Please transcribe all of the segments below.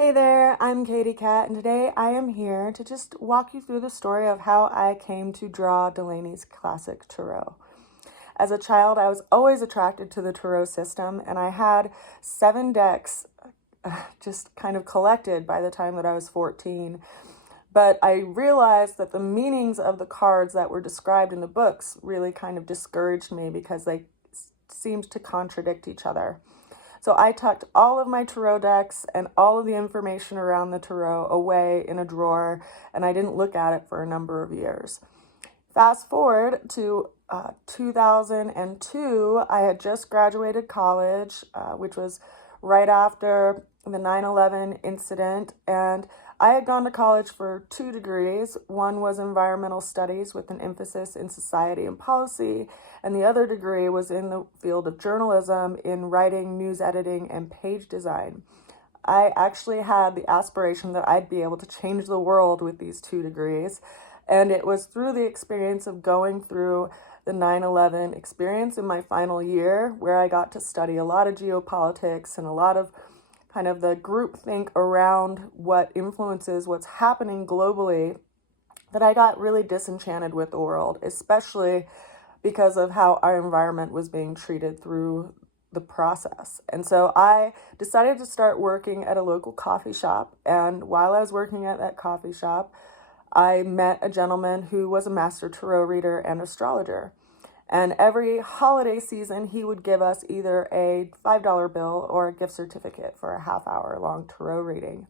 Hey there, I'm Katie Cat, and today I am here to just walk you through the story of how I came to draw Delaney's Classic Tarot. As a child, I was always attracted to the tarot system, and I had 7 decks just kind of collected by the time that I was 14. But I realized that the meanings of the cards that were described in the books really kind of discouraged me because they seemed to contradict each other. So I tucked all of my tarot decks and all of the information around the tarot away in a drawer, and I didn't look at it for a number of years. Fast forward to 2002, I had just graduated college, which was right after the 9/11 incident, and I had gone to college for 2 degrees. One was environmental studies with an emphasis in society and policy, and the other degree was in the field of journalism in writing, news editing, and page design. I actually had the aspiration that I'd be able to change the world with these 2 degrees, and it was through the experience of going through the 9/11 experience in my final year where I got to study a lot of geopolitics and a lot of kind of the groupthink around what influences what's happening globally, that I got really disenchanted with the world, especially because of how our environment was being treated through the process. And so I decided to start working at a local coffee shop. And while I was working at that coffee shop, I met a gentleman who was a master tarot reader and astrologer. And every holiday season, he would give us either a $5 bill or a gift certificate for a half-hour-long tarot reading.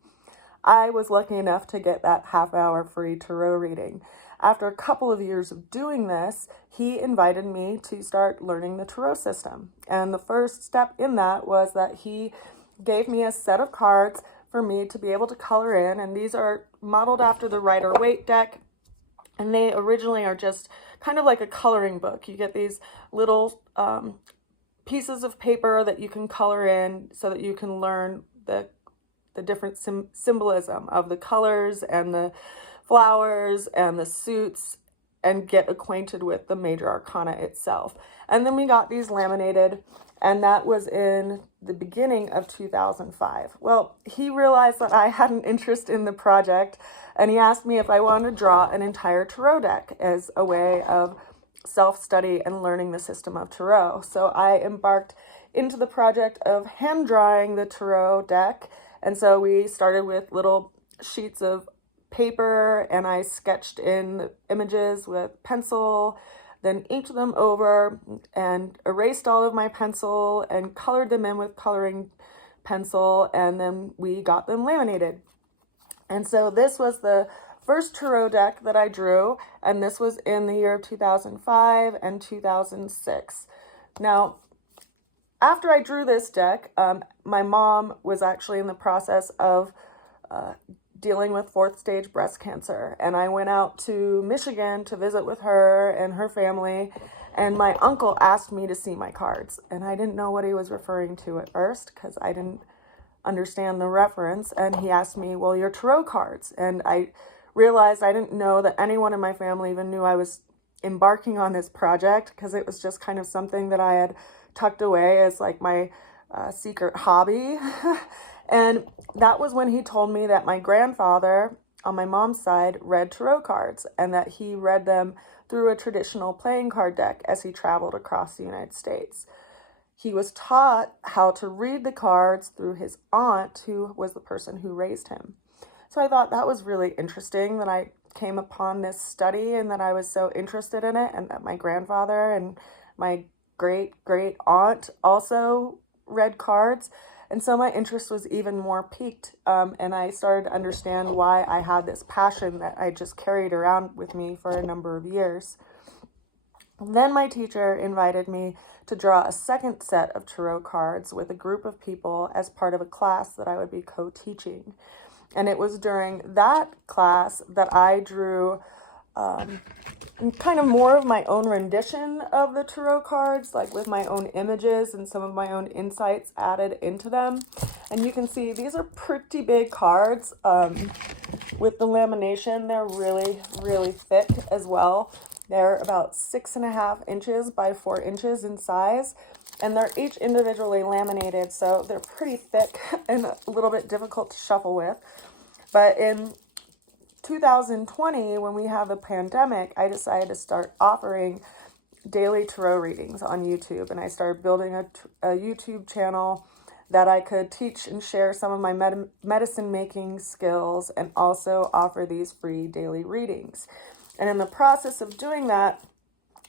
I was lucky enough to get that half-hour free tarot reading. After a couple of years of doing this, he invited me to start learning the tarot system. And the first step in that was that he gave me a set of cards for me to be able to color in. And these are modeled after the Rider-Waite deck. And they originally are just kind of like a coloring book. You get these little pieces of paper that you can color in so that you can learn the different symbolism of the colors and the flowers and the suits and get acquainted with the major arcana itself. And then we got these laminated, and that was in the beginning of 2005. Well, he realized that I had an interest in the project, and he asked me if I wanted to draw an entire tarot deck as a way of self-study and learning the system of tarot. So I embarked into the project of hand drawing the tarot deck. And so we started with little sheets of paper, and I sketched in images with pencil, then inked them over and erased all of my pencil and colored them in with coloring pencil, and then we got them laminated. And so this was the first tarot deck that I drew, and this was in the year of 2005 and 2006. Now, after I drew this deck, my mom was actually in the process of dealing with 4th stage breast cancer. And I went out to Michigan to visit with her and her family. And my uncle asked me to see my cards. And I didn't know what he was referring to at first because I didn't understand the reference. And he asked me, well, your tarot cards. And I realized I didn't know that anyone in my family even knew I was embarking on this project, because it was just kind of something that I had tucked away as like my secret hobby. And that was when he told me that my grandfather on my mom's side read tarot cards, and that he read them through a traditional playing card deck as he traveled across the United States. He was taught how to read the cards through his aunt, who was the person who raised him. So I thought that was really interesting that I came upon this study and that I was so interested in it, and that my grandfather and my great aunt also read cards. And so my interest was even more piqued, and I started to understand why I had this passion that I just carried around with me for a number of years. Then my teacher invited me to draw a second set of tarot cards with a group of people as part of a class that I would be co-teaching. And it was during that class that I drew kind of more of my own rendition of the tarot cards, like with my own images and some of my own insights added into them. And you can see these are pretty big cards. With the lamination, they're really thick as well. They're about 6.5 inches by 4 inches in size. and they're each individually laminated, so they're pretty thick and a little bit difficult to shuffle with. But in 2020, when we had the pandemic, I decided to start offering daily tarot readings on YouTube, and I started building a YouTube channel that I could teach and share some of my medicine making skills and also offer these free daily readings. And in the process of doing that,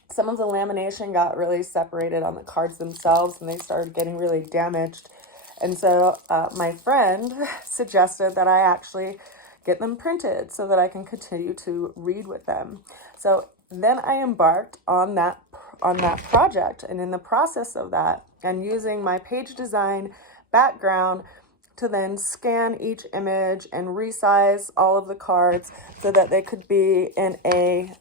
some of the lamination got really separated on the cards themselves, and they started getting really damaged. And so my friend suggested that I actually get them printed so that I can continue to read with them. So then I embarked on that project, and in the process of that, and using my page design background to then scan each image and resize all of the cards so that they could be in a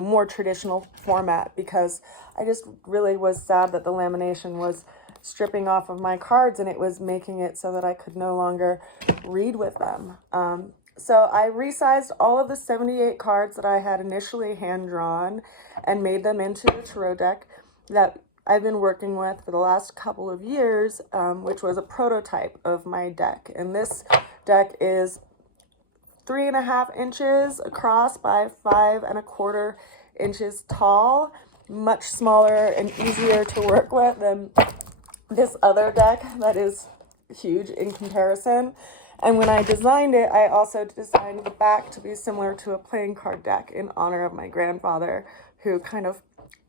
more traditional format, because I just really was sad that the lamination was stripping off of my cards and it was making it so that I could no longer read with them. So I resized all of the 78 cards that I had initially hand drawn and made them into a tarot deck that I've been working with for the last couple of years, which was a prototype of my deck. And this deck is 3.5 inches across by 5.25 inches tall, much smaller and easier to work with than this other deck that is huge in comparison. And when I designed it, I also designed the back to be similar to a playing card deck in honor of my grandfather, who kind of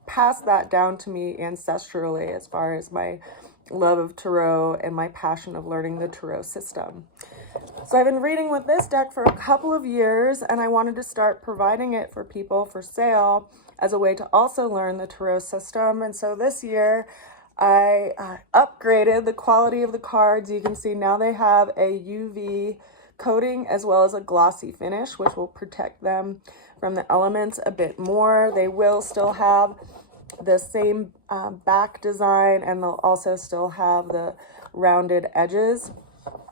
passed that down to me ancestrally as far as my love of tarot and my passion of learning the tarot system. So I've been reading with this deck for a couple of years, and I wanted to start providing it for people for sale as a way to also learn the tarot system. And so this year I upgraded the quality of the cards. You can see now they have a UV coating as well as a glossy finish, which will protect them from the elements a bit more. They will still have the same back design, and they'll also still have the rounded edges.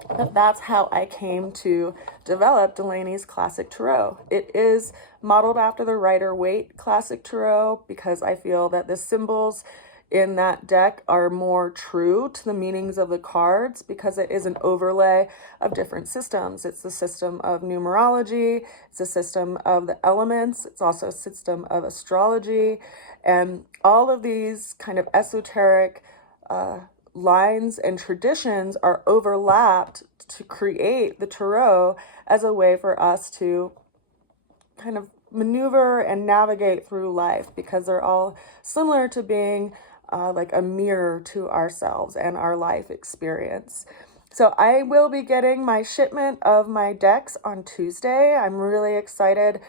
But that's how I came to develop Delaney's Classic Tarot. It is modeled after the Rider-Waite Classic Tarot because I feel that the symbols in that deck are more true to the meanings of the cards, because it is an overlay of different systems. It's the system of numerology, it's a system of the elements, it's also a system of astrology, and all of these kind of esoteric lines and traditions are overlapped to create the tarot as a way for us to kind of maneuver and navigate through life, because they're all similar to being like a mirror to ourselves and our life experience. So I will be getting my shipment of my decks on Tuesday. I'm really excited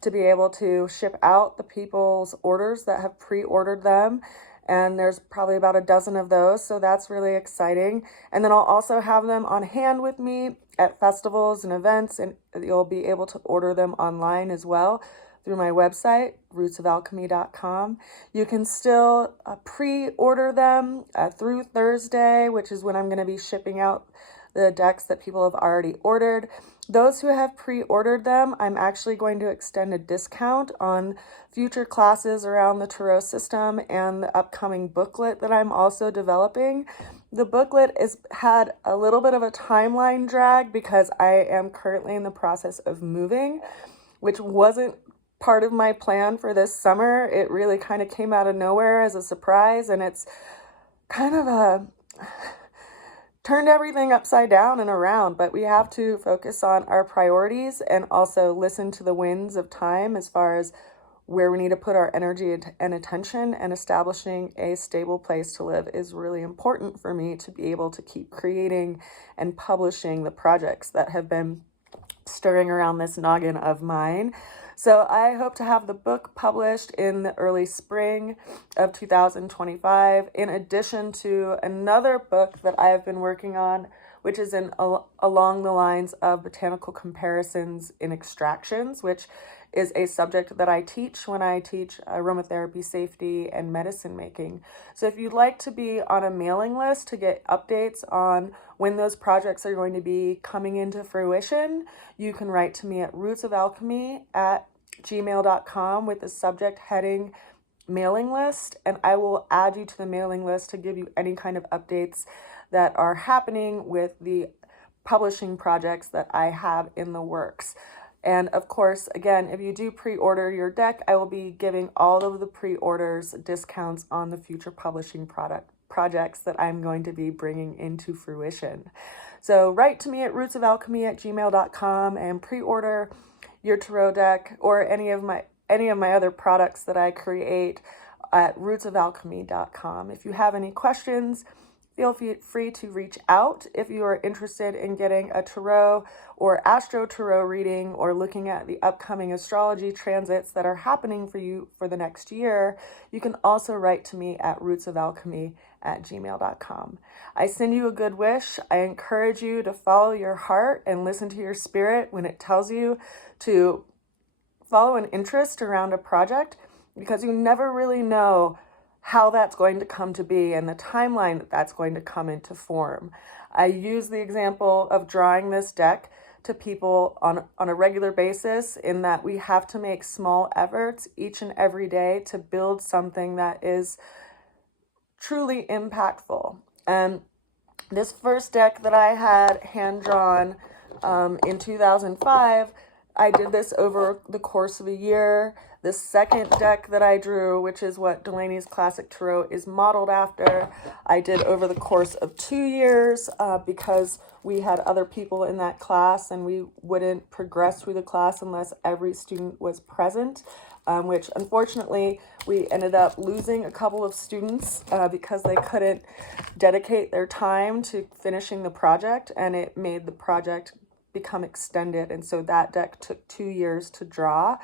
to be able to ship out the people's orders that have pre-ordered them. And there's probably about a dozen of those, so that's really exciting. And then I'll also have them on hand with me at festivals and events, and you'll be able to order them online as well through my website, rootsofalchemy.com. You can still pre-order them through Thursday, which is when I'm going to be shipping out the decks that people have already ordered. Those who have pre-ordered them, I'm actually going to extend a discount on future classes around the tarot system and the upcoming booklet that I'm also developing. The booklet has had a little bit of a timeline drag because I am currently in the process of moving, which wasn't part of my plan for this summer. It really kind of came out of nowhere as a surprise, and it's kind of turned everything upside down and around, but we have to focus on our priorities and also listen to the winds of time as far as where we need to put our energy and attention, and establishing a stable place to live is really important for me to be able to keep creating and publishing the projects that have been stirring around this noggin of mine. So I hope to have the book published in the early spring of 2025, in addition to another book that I have been working on, which is along the lines of botanical comparisons in extractions, which is a subject that I teach when I teach aromatherapy safety and medicine making. So if you'd like to be on a mailing list to get updates on when those projects are going to be coming into fruition, you can write to me at rootsofalchemy@gmail.com with the subject heading mailing list, and I will add you to the mailing list to give you any kind of updates that are happening with the publishing projects that I have in the works. And of course, again, if you do pre-order your deck, I will be giving all of the pre-orders discounts on the future publishing projects that I'm going to be bringing into fruition. So write to me at rootsofalchemy@gmail.com and pre-order your tarot deck or any of my other products that I create at rootsofalchemy.com. If you have any questions, feel free to reach out. If you are interested in getting a tarot or astro tarot reading or looking at the upcoming astrology transits that are happening for you for the next year, you can also write to me at rootsofalchemy@gmail.com. I send you a good wish. I encourage you to follow your heart and listen to your spirit when it tells you to follow an interest around a project, because you never really know how that's going to come to be and the timeline that that's going to come into form. I use the example of drawing this deck to people on a regular basis, in that we have to make small efforts each and every day to build something that is truly impactful. And this first deck that I had hand-drawn in 2005, I did this over the course of a year. The second deck that I drew, which is what Delaney's Classic Tarot is modeled after, I did over the course of 2 years because we had other people in that class and we wouldn't progress through the class unless every student was present, which unfortunately we ended up losing a couple of students because they couldn't dedicate their time to finishing the project, and it made the project become extended. And so that deck took 2 years to draw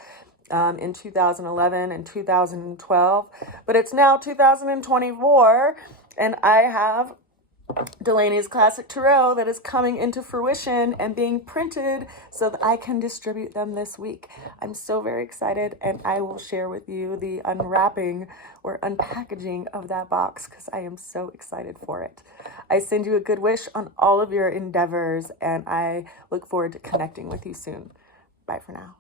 in 2011 and 2012, but it's now 2024 and I have Delaney's Classic Tarot that is coming into fruition and being printed so that I can distribute them this week. I'm so very excited, and I will share with you the unwrapping or unpackaging of that box because I am so excited for it. I send you a good wish on all of your endeavors, and I look forward to connecting with you soon. Bye for now.